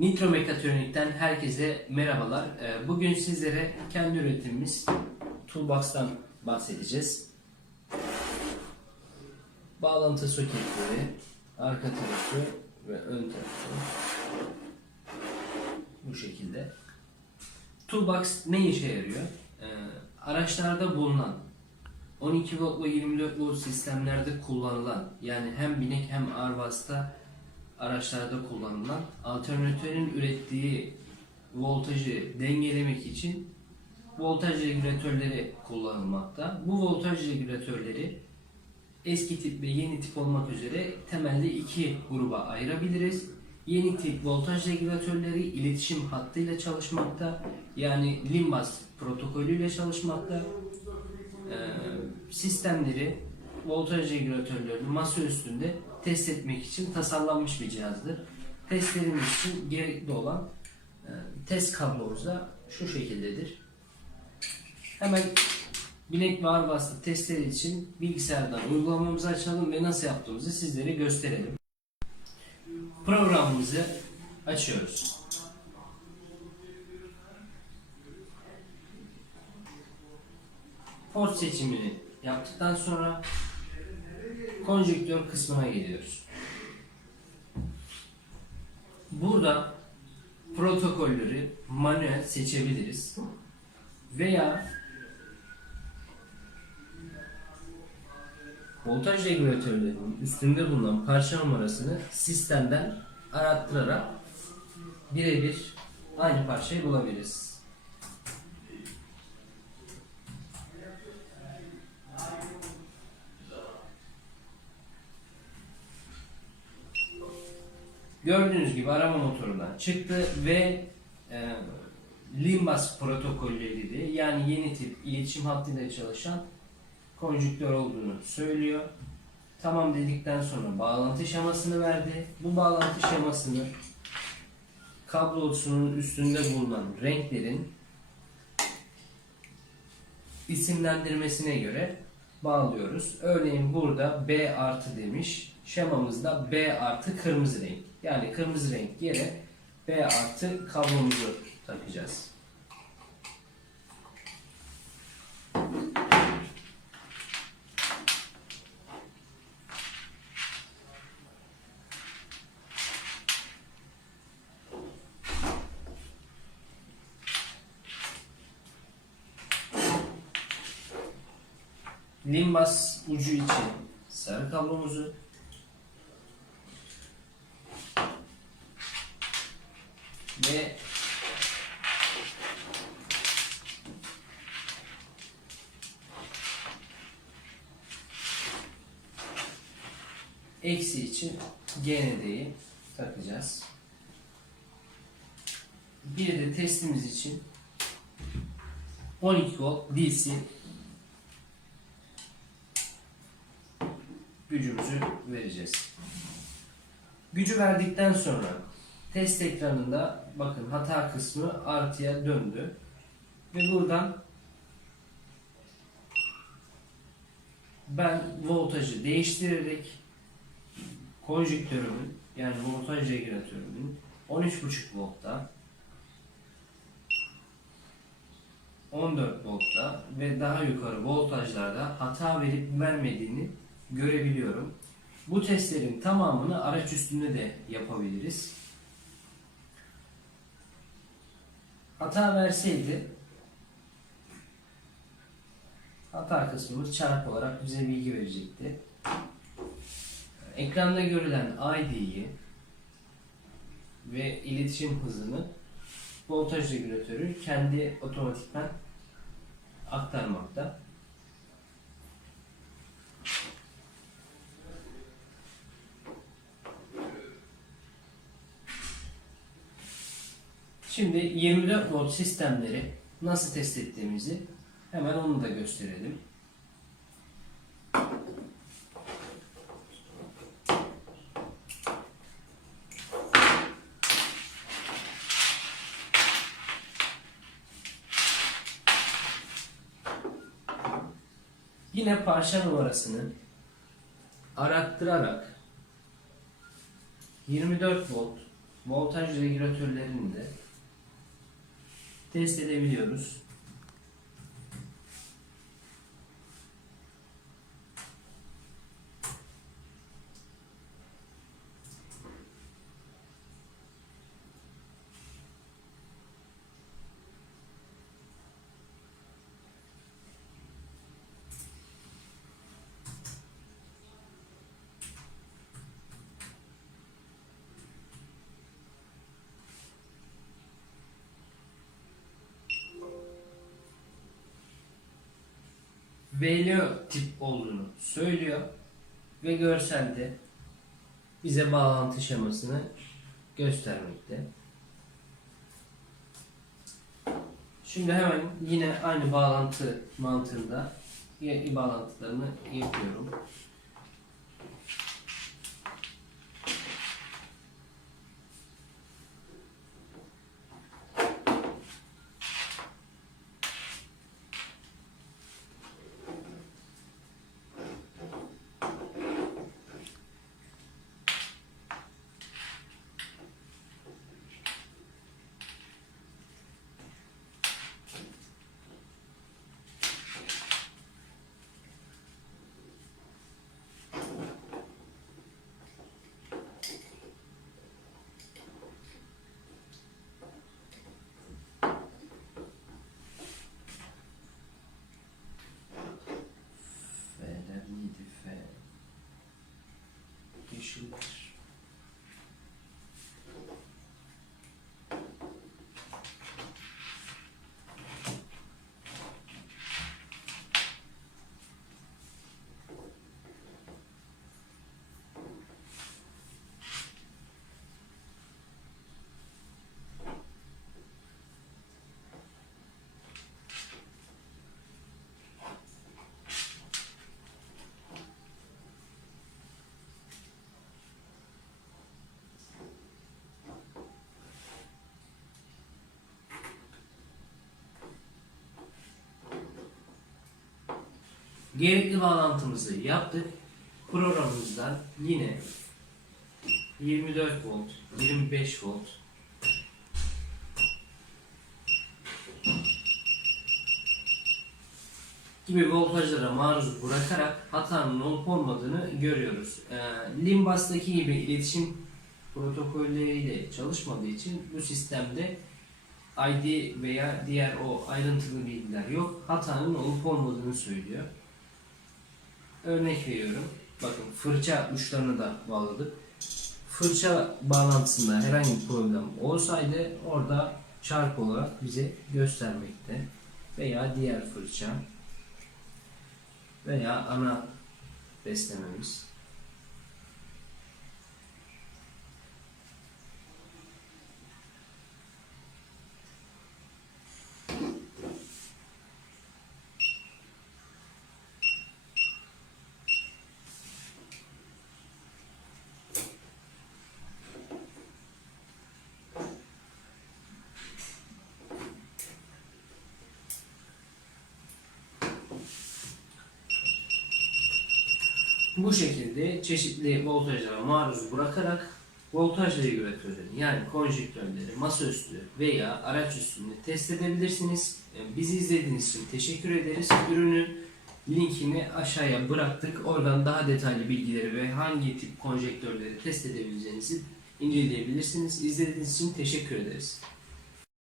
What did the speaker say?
Nitromekatronik'ten herkese merhabalar. Ee, Bugün sizlere kendi üretimimiz Toolbox'tan bahsedeceğiz. Bağlantı soketleri, arka tarafı ve ön tarafı bu şekilde. Toolbox ne işe yarıyor? Ee, Araçlarda bulunan 12 volt ve 24 volt sistemlerde kullanılan yani hem binek hem Arvas'ta araçlarda kullanılan alternatörün ürettiği voltajı dengelemek için voltaj regülatörleri kullanılmakta. Bu voltaj regülatörleri eski tip ve yeni tip olmak üzere temelde iki gruba ayırabiliriz. Yeni tip voltaj regülatörleri iletişim hattıyla çalışmakta. Yani Limbas protokolüyle çalışmakta. Ee, sistemleri voltaj regülatörlerini masa üstünde test etmek için tasarlanmış bir cihazdır. Testlerimiz için gerekli olan e, test kablomuz da şu şekildedir. Hemen binek ve arbaslı testleri için bilgisayardan uygulamamızı açalım ve nasıl yaptığımızı sizlere gösterelim. Programımızı açıyoruz. Port seçimini yaptıktan sonra konjektör kısmına geliyoruz. Burada protokolleri manuel seçebiliriz. Veya voltaj regülatörlerinin üstünde bulunan parça numarasını sistemden arattırarak birebir aynı parçayı bulabiliriz. Gördüğünüz gibi arama motorundan çıktı ve e, Limbas protokolleri de yani yeni tip iletişim hattıyla çalışan konjüktör olduğunu söylüyor. Tamam dedikten sonra bağlantı şemasını verdi. Bu bağlantı şemasını kablosunun üstünde bulunan renklerin isimlendirmesine göre bağlıyoruz. Örneğin burada B artı demiş. Şemamızda B artı kırmızı renk. Yani kırmızı renk yere B artı kablomuzu takacağız. Limbas ucu için sarı kablomuzu ve eksi için GND'yi takacağız. Bir de testimiz için 12 volt DC gücümüzü vereceğiz. Gücü verdikten sonra test ekranında bakın hata kısmı artıya döndü. Ve buradan ben voltajı değiştirerek konjüktörümün yani voltaj regülatörümün 13.5 voltta 14 voltta ve daha yukarı voltajlarda hata verip vermediğini görebiliyorum. Bu testlerin tamamını araç üstünde de yapabiliriz. Hata verseydi hata kısmımız çarp olarak bize bilgi verecekti. Ekranda görülen ID'yi ve iletişim hızını voltaj regülatörü kendi otomatikman aktarmakta. Şimdi 24 volt sistemleri nasıl test ettiğimizi hemen onu da gösterelim. Yine parça numarasını arattırarak 24 volt voltaj regülatörlerini de test edebiliyoruz. Tip olduğunu söylüyor ve görselde bize bağlantı şemasını göstermekte. Şimdi hemen yine aynı bağlantı mantığında bağlantılarını yapıyorum. Gerekli bağlantımızı yaptık. Programımızdan yine 24 volt, 25 volt gibi voltajlara maruz bırakarak hatanın olup olmadığını görüyoruz. Ee, Limbas'taki gibi iletişim protokolleriyle çalışmadığı için bu sistemde ID veya diğer o ayrıntılı bilgiler yok. Hatanın olup olmadığını söylüyor. Örnek veriyorum. Bakın fırça uçlarını da bağladık. Fırça bağlantısında herhangi bir problem olsaydı orada çarp olarak bize göstermekte. Veya diğer fırça veya ana beslememiz. Bu şekilde çeşitli voltajlara maruz bırakarak voltaj regülatörleri yani konjektörleri masaüstü veya araç üstünde test edebilirsiniz. Bizi izlediğiniz için teşekkür ederiz. Ürünün linkini aşağıya bıraktık. Oradan daha detaylı bilgileri ve hangi tip konjektörleri test edebileceğinizi inceleyebilirsiniz. İzlediğiniz için teşekkür ederiz.